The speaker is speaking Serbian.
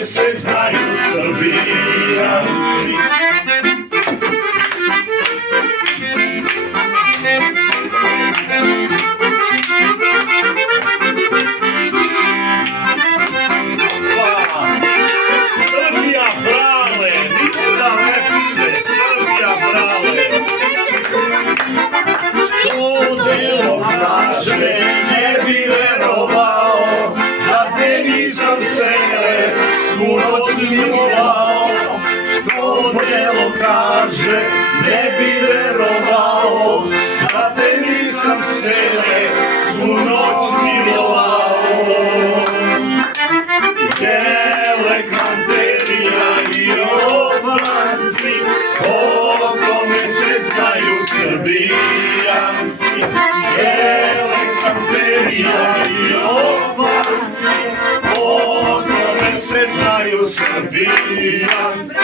kome se znaju Srbijanci. Srbija brale, ništa ne piše, Srbija brale. Što delo kaže, ne bi verovao, da te nisam sere, svu noć milovao. Što delo kaže, ne bi verovao, da te nisam sere, svu noć milovao. Telekanterija i obranci, o kome se znaju Srbijanci. Telekanterija i obranci, o kome se znaju Srbijanci.